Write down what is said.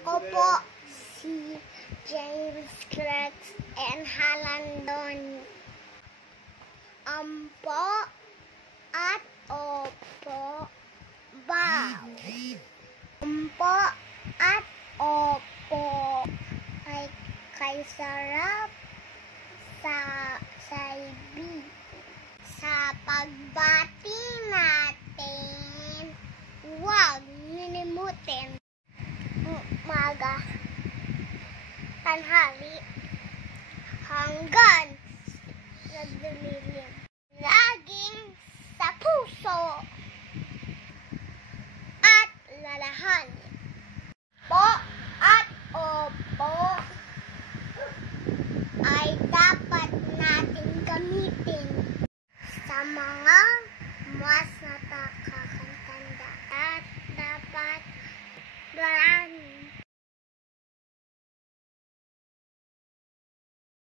Ako po si James Rex and Halandon. Ampo at opo baw. Ampo at opo ay kay sarap sa ibig. Sa pagbati natin, huwag nilimutin umaga, tanghali, hanggang nagdumilim. Laging sa puso at lalahan.